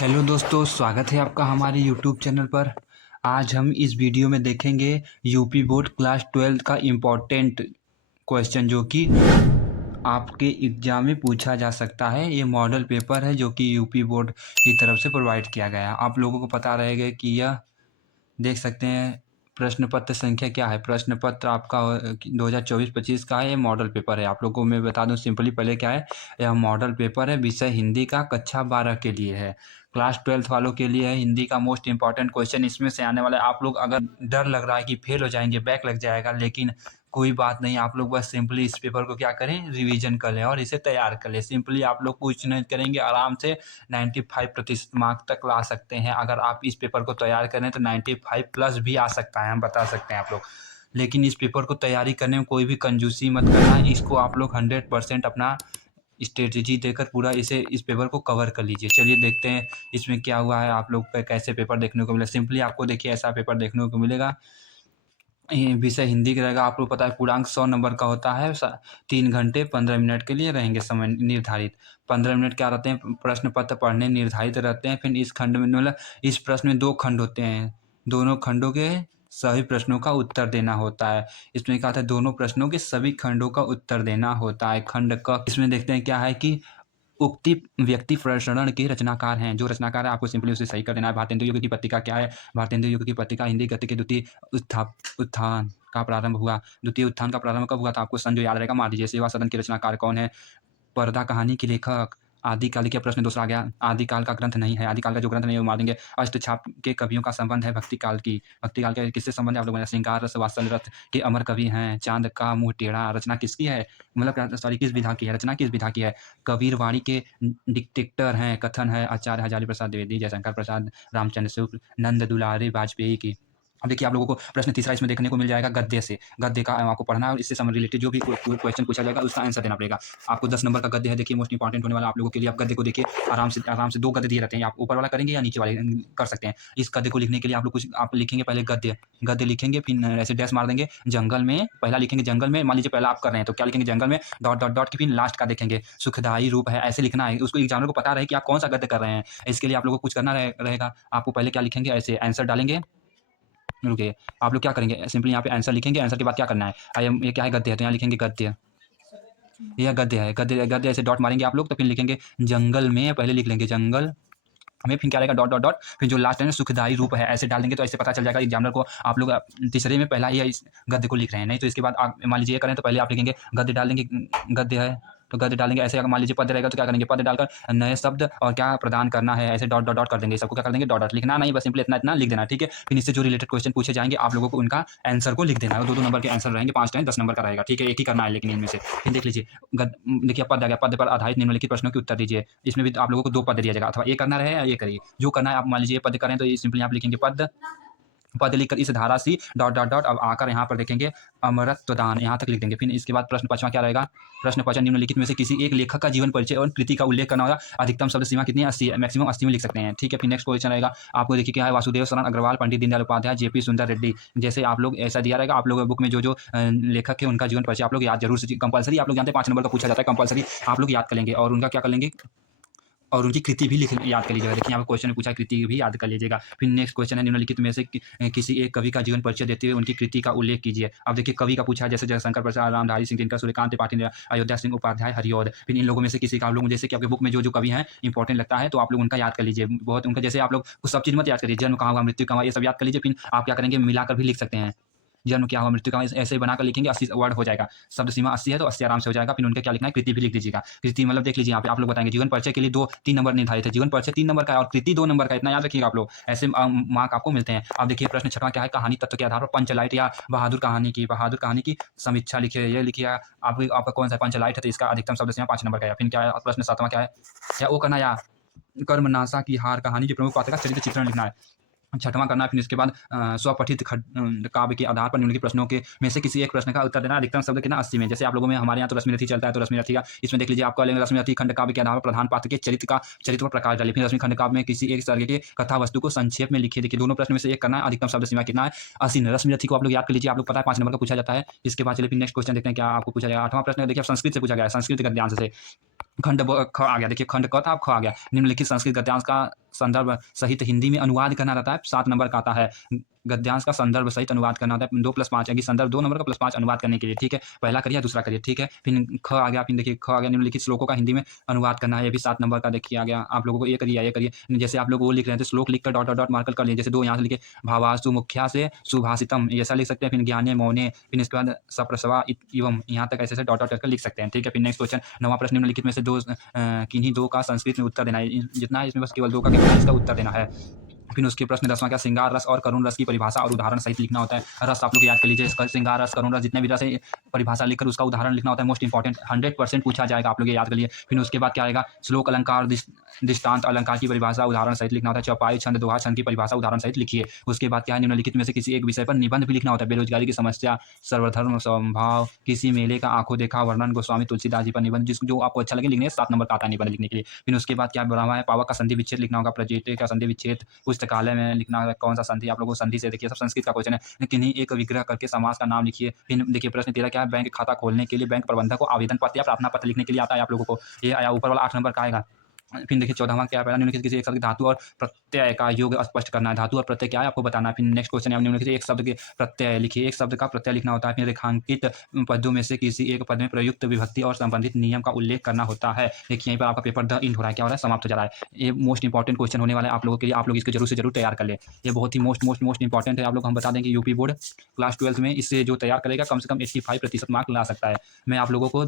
Hello दोस्तों, स्वागत है आपका हमारे यूट्यूब चैनल पर। आज हम इस वीडियो में देखेंगे यूपी बोर्ड क्लास 12 का इम्पोर्टेंट क्वेश्चन जो कि आपके एग्जाम में पूछा जा सकता है। ये मॉडल पेपर है जो कि यूपी बोर्ड की तरफ से प्रोवाइड किया गया है। आप लोगों को पता रहेगा कि यह देख सकते हैं प्रश्न पत्र संख्या क्या है। प्रश्न पत्र आपका 2024-25 का है। ये मॉडल पेपर है। आप लोगों को मैं बता दूं सिंपली पहले क्या है। यह मॉडल पेपर है, विषय हिंदी का, कक्षा 12 के लिए है। क्लास 12 वालों के लिए है। हिंदी का मोस्ट इंपॉर्टेंट क्वेश्चन इसमें से आने वाला है। आप लोग अगर डर लग रहा है कि फेल हो जाएंगे, बैक लग जाएगा, लेकिन कोई बात नहीं। आप लोग बस सिंपली इस पेपर को क्या करें, रिवीजन कर लें और इसे तैयार कर लें। सिंपली आप लोग कुछ नहीं करेंगे, आराम से 95% मार्क तक ला सकते हैं। अगर आप इस पेपर को तैयार करें तो 95 प्लस भी आ सकता है, हम बता सकते हैं आप लोग। लेकिन इस पेपर को तैयारी करने में कोई भी कंजूसी मत करना। इसको आप लोग 100% अपना स्ट्रेटेजी देकर पूरा इस पेपर को कवर कर लीजिए। चलिए देखते हैं इसमें क्या हुआ है। आप लोग पे कैसे पेपर देखने को मिला। सिंपली आपको देखिए ऐसा पेपर देखने को मिलेगा। विषय हिंदी का रहेगा। आपको पता है पूर्णांक 100 नंबर का होता है। 3 घंटे 15 मिनट के लिए रहेंगे समय निर्धारित। 15 मिनट क्या रहते हैं, प्रश्न पत्र पढ़ने निर्धारित रहते हैं। फिर इस खंड में मतलब इस प्रश्न में 2 खंड होते हैं। दोनों खंडों के सभी प्रश्नों का उत्तर देना होता है। इसमें क्या था, दोनों प्रश्नों के सभी खंडों का उत्तर देना होता है। खंड क इसमें देखते हैं क्या है कि उक्ति व्यक्ति प्रसरण के रचनाकार हैं। जो रचनाकार है आपको सिंपली उसे सही कर देना है। भारतेंदु युग की पत्रिका क्या है। भारतेंदु युग की पत्रिका हिंदी गद्य के द्वितीय उत्थान का प्रारंभ हुआ। द्वितीय उत्थान का प्रारंभ कब हुआ था, आपको सन जो याद रहेगा मार दीजिए। सेवा सदन के रचनाकार कौन है। पर्दा कहानी के लेखक। आदिकाल के प्रश्न दूसरा आ गया। आदिकाल का ग्रंथ नहीं है, आदिकाल का जो ग्रंथ नहीं है वो मार देंगे। अष्टछाप के कवियों का संबंध है भक्तिकाल की। भक्तिकाल के किससे संबंध है आप लोग बताएं। श्रृंगार रस वात्सल रथ के अमर कवि हैं। चांद का मुंह टेढ़ा रचना किसकी है, मतलब सॉरी किस विधा की है, रचना किस विधा की है। कबीर वाणी के डिक्टेटर हैं। कथन है आचार्य हजारी प्रसाद द्विवेदी, जयशंकर प्रसाद, रामचंद्र शुक्ल, नंद दुलारी वाजपेयी की। अब देखिए आप लोगों को प्रश्न तीसरा इसमें देखने को मिल जाएगा गद्य से। गद्य का आपको पढ़ना है और इससे रिलेटेड जो भी क्वेश्चन पूछा जाएगा उसका आंसर देना पड़ेगा। आपको 10 नंबर का गद्य है। देखिए मोस्ट इंपॉर्टेंट होने वाला आप लोगों के लिए। आप गद्य को देखिए आराम से 2 गद्य दिए रहते हैं। आप ऊपर वाला करेंगे या नीचे वाले कर सकते हैं। इस गद्य को लिखने के लिए आप लिखेंगे पहले गद्य। गद्य लिखेंगे फिर ऐसे डैश मार देंगे। जंगल में पहला लिखेंगे, जंगल में मान लीजिए पहला आप कर रहे हैं तो क्या लिखेंगे, जंगल में डॉट डॉट डॉट के फिर लास्ट का देखेंगे सुखदाई रूप है, ऐसे लिखना है। उसको एग्जामिनर को पता रहे कि आप कौन सा गद्य कर रहे हैं। इसके लिए आप लोगों को कुछ करना रहेगा। आपको पहले क्या लिखेंगे, ऐसे आंसर डालेंगे। रुकिए, आप लोग क्या करेंगे, सिंपली यहाँ पे आंसर लिखेंगे। आंसर के बाद क्या करना है, आई एम ये क्या है, गद्य है तो यहाँ लिखेंगे गद्य। यह गद्य है। गद्य गद्य ऐसे डॉट मारेंगे आप लोग तो फिर लिखेंगे जंगल में, पहले लिख लेंगे जंगल हमें, फिर क्या रहेगा डॉट डॉट डॉट, फिर जो लास्ट है ना सुखदाई रूप है, ऐसे डाल देंगे तो ऐसे पता चल जाएगा एग्जामिनर को आप लोग तीसरे में पहला ही इस गद्य को लिख रहे हैं। नहीं तो इसके बाद आप मान लीजिए ये करें तो पहले आप लिखेंगे गद्य, डाल देंगे गद्य है तो गद्य डालेंगे। ऐसे अगर मान लीजिए पद रहेगा तो क्या करेंगे, पद डालकर नए शब्द और क्या प्रदान करना है, ऐसे डॉट डॉट डॉट कर देंगे। सबको क्या कर देंगे, डॉट डॉट, लिखना नहीं, बस सिंपली इतना इतना लिख देना, ठीक है। फिर इससे जो रिलेटेड क्वेश्चन पूछे जाएंगे आप लोगों को उनका आंसर को लिख देना है। 2-2 नंबर के आंसर रहेंगे, 5 टाइम 10 नंबर का रहेगा, ठीक है। एक ही करना है लेकिन इनमें से। फिर देख लीजिए देखिए पद आ गया। पद पर आधारित निम्नलिखित प्रश्नों के उत्तर दीजिए। इसमें भी आप लोगों को 2 पद दिया जाएगा, अथवा ये करना रहे या ये करिए, जो करना है। आप मान लीजिए पद करें तो सिंपली आप लिखेंगे पद, पद लिखकर इस धारा सी डॉट डॉट डॉट, अब आकर यहाँ पर देखेंगे अमरत्व दान, यहाँ तक लिख देंगे। फिर इसके बाद प्रश्न 5वां क्या रहेगा, प्रश्न 5 निम्नलिखित में से किसी एक लेखक का जीवन परिचय और कृति का उल्लेख करना होगा। अधिकतम शब्द सीमा कितनी है, 80, मैक्सिमम 80 में लिख सकते हैं, ठीक है। फिर नेक्स्ट क्वेश्चन रहेगा, आपको देखिए क्या है, वासुदेव शरण अग्रवाल, पंडित दीनदयाल उपाध्याय, जेपी सुंदर रेड्डी। जैसे आप लोग ऐसा दिया रहेगा, आप लोग बुक में जो लेखक है उनका जीवन परिचय आप लोग याद जरूर से कंपलसरी। आप लोग जानते हैं 5 नंबर का पूछा जाता है कंपलसरी, आप लोग याद कर लेंगे और उनका क्या कर लेंगे, और उनकी कृति भी याद कर लीजिएगा। देखिए यहाँ पे क्वेश्चन में पूछा, कृति भी याद कर लीजिएगा। फिर नेक्स्ट क्वेश्चन है, निम्नलिखित में से किसी एक कवि का जीवन परिचय देते हुए उनकी कृति का उल्लेख कीजिए। अब देखिए कवि का पूछा है, जैसे जयशंकर प्रसाद, रामधारी सिंह दिनकर, सूर्यकांत त्रिपाठी, अयोध्या सिंह उपाध्याय, हरिऔध। फिर इन लोगों में से किसी का आप लोग, जैसे कि आपके बुक में जो कवि हैं इंपॉर्टेंट लगता है तो आप लोग उनका याद कर लीजिए। बहुत उनका जैसे आप लोग कुछ सब चीज़ मत याद करिए, जन्म कहाँ हुआ, मृत्यु कहाँ हुआ, ये सब याद कर लीजिए। फिर आप क्या करेंगे, मिलाकर भी लिख सकते हैं। जन्म क्या हुआ, मृत्यु का, ऐसे ही बनाकर लिखेंगे, 80 वर्ड हो जाएगा। शब्द सीमा 80 है तो 80 आराम से हो जाएगा। फिर उनके क्या लिखना है, कृति भी लिख दीजिएगा। कृति मतलब देख लीजिए यहाँ पे आप लोग बताएंगे, जीवन परिचय के लिए 2-3 नंबर निर्धारित है। जीवन परिचय 3 नंबर का है और कृति 2 नंबर का, इतना याद रखिएगा आप लोग, ऐसे मार्क आपको मिलते हैं। अब देखिए प्रश्न 6वां क्या है, कहानी तत्व के आधार पर पंचलाइट या बहादुर कहानी की समीक्षा लिखिए। ये लिखिए आपका कौन सा पंचलाइट है तो इसका अधिकतम शब्द सीमा 5 नंबर का है। फिर क्या है, प्रश्न 7वां क्या है, या वो करना या कर्मनाशा की हार कहानी के प्रमुख पात्र का चरित्र चित्रण लिखना है। 6वां करना है। फिर इसके बाद स्वपठित काव्य के आधार पर निम्नलिखित प्रश्नों के में से किसी एक प्रश्न का उत्तर देना। अधिकतम शब्द कितना, 80 में। जैसे आप लोगों में हमारे यहाँ तो रश्मि रथी चलता है तो रश्मि रथी का इसमें देख लीजिए, आपका लेंगे रश्मि रथी खंड काव्य के आधार पर प्रधान पात्र के चरित्र पर प्रकाश डालिए। फिर रश्मि खंड काव्य में किसी एक सर्ग के कथा वस्तु को संक्षेप में लिखिए। देखिए दोनों प्रश्न में से एक करना है। अधिकतम शब्द सीमा कितना है, 80। रश्मि रथी को आप लोग याद कर लीजिए, आप लोग पता है 5 नंबर का पूछा जाता है। इसके बाद चलिए फिर नेक्स्ट क्वेश्चन देखते हैं क्या आपको पूछा जाएगा। 8वां प्रश्न देखिए संस्कृत से पूछा गया है, संस्कृत का ध्यान से। खंड ख आ गया, देखिए खंड क था, अब ख आ गया। निम्नलिखित संस्कृत गद्यांश का संदर्भ सहित हिंदी में अनुवाद करना रहता है, 7 नंबर का आता है। गद्यांश का संदर्भ सहित अनुवाद करना होता है, 2 + 5 यानी संदर्भ 2 नंबर का +5 अनुवाद करने के लिए, ठीक है। पहला करिए, दूसरा करिए, ठीक है। फिर ख आ गया, फिर देखिए ख आ गया, निम्नलिखित श्लोकों का हिंदी में अनुवाद करना है, ये भी 7 नंबर का देखिए आ गया। आप लोगों को ये करिए, ये करिए। जैसे आप लोग वो लिख रहे हैं तो श्लोक लिखकर डॉट, डॉट, डॉट मार्कर कर लीजिए। जैसे 2 यहाँ से लिखे, भावास्तु मुख्या से सुभाषितम, ऐसा लिख सकते हैं। फिर ज्ञाने मौने, फिर इसके बाद सप्रसवा एवं, यहाँ तक ऐसे डॉट, डॉट करके लिख सकते हैं, ठीक है। फिर नेक्स्ट क्वेश्चन, 9वां प्रश्न, निम्नलिखित में से किन्हीं 2 का संस्कृत में उत्तर देना है। जितना है इसमें बस केवल 2 का क्या करना है, इसका उत्तर देना है। फिर उसके प्रश्न 10वां क्या, श्रृंगार रस और करुण रस की परिभाषा और उदाहरण सहित लिखना होता है। रस आप लोग याद कर लीजिए, इसका श्रृंगार रस, करुण रस, जितने भी रस है परिभाषा लिखकर उसका उदाहरण लिखना होता है। मोस्ट इंपॉर्टेंट, 100% पूछा जाएगा, आप लोग ये याद कर लिए। फिर उसके बाद क्या आएगा, श्लोक अलंकार, दृष्टांत अलंकार की परिभाषा उदाहरण सहित लिखना होता है। चौपाई, छंद, दोहा, छंद की परिभाषा उदाहरण सहित लिखिए। उसके बाद क्या है, निम्नलिखित में से किसी एक विषय पर निबंध भी लिखना होता है। बेरोजगारी की समस्या, सर्वधर्म समभाव, किसी मेले का आंखों देखा वर्णन, गोस्वामी तुलसीदास जी पर निबंध, जिसको जो आपको अच्छा लगे लिखने, 7 नंबर का आता है निबंध लिखने के लिए। फिर उसके बाद क्या बढ़ावा है, पावक का संधि विच्छेद लिखना होगा, प्रजेते का संधि विच्छेद, पुस्तकालय में लिखना है कौन सा संधि, आप लोगों को संधि से देखिए, सब संस्कृत का क्वेश्चन है। किन्हीं एक विग्रह करके समास का नाम लिखिए। फिर देखिए प्रश्न 13 क्या है, बैंक खाता खोलने के लिए बैंक प्रबंधक को आवेदन पत्र या प्रार्थना पत्र लिखने के लिए आता है आप लोगों को, ये आया ऊपर वाला 8 नंबर का आएगा। फिर देखिए 14वां क्या है, पहला निम्नलिखित किसी एक शब्द की धातु और प्रत्यय का योग स्पष्ट करना है। धातु और प्रत्यय क्या है आपको बताना है। फिर नेक्स्ट क्वेश्चन है, निम्नलिखित एक शब्द के प्रत्यय लिखिए, एक शब्द का प्रत्यय लिखना होता है। फिर रेखांकित पदों में से किसी एक पद में प्रयुक्त विभक्ति और संबंधित नियम का उल्लेख करना होता है। देखिए यहीं पर आपका पेपर द इंड हो रहा है, क्या हो रहा है, समाप्त हो जा रहा है। ये मोस्ट इंपॉर्टेंट क्वेश्चन होने वाला है आप लोगों के लिए, आप लोग इसको जरूर से जरूर तैयार कर ले। ये बहुत ही मोस्ट इंपॉर्टेंट है। आप लोग हम बता दें कि यूपी बोर्ड क्लास 12 में इससे जो तैयार करेगा कम से कम 85% मार्क ला सकता है। मैं आप लोगों को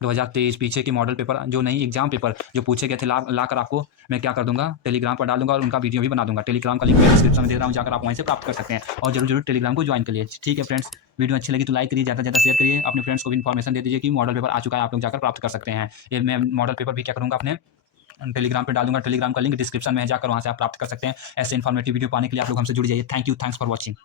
2023 पीछे के मॉडल पेपर जो नहीं, एग्जाम पेपर जो पूछे गए थे ला कर आपको मैं क्या कर दूंगा, टेलीग्राम पर डाल दूंगा और उनका वीडियो भी बना दूंगा। टेलीग्राम का लिंक मैं डिस्क्रिप्शन में दे रहा हूँ, जाकर आप वहीं से प्राप्त कर सकते हैं और जरूर जरूर टेलीग्राम को ज्वाइन करिए, ठीक है फ्रेंड्स। वीडियो अच्छी लगी तो लाइक करिए, ज़्यादा से ज़्यादा शेयर करिए, अपने फ्रेंड्स को भी इन्फॉर्मेशन दे दीजिए कि मॉडल पेपर आ चुका है, आप लोग जाकर प्राप्त कर सकते हैं। ये मैं मॉडल पेपर भी क्या करूँगा, अपने टेलीग्राम पर डाल दूंगा। टेलीग्राम का लिंक डिस्क्रिप्शन में है, जाकर वहाँ से आप प्राप्त कर सकते हैं। ऐसे इन्फॉर्मेटिव वीडियो पाने के लिए आप लोग हमसे जुड़ जाइए। Thank you, thanks for watching.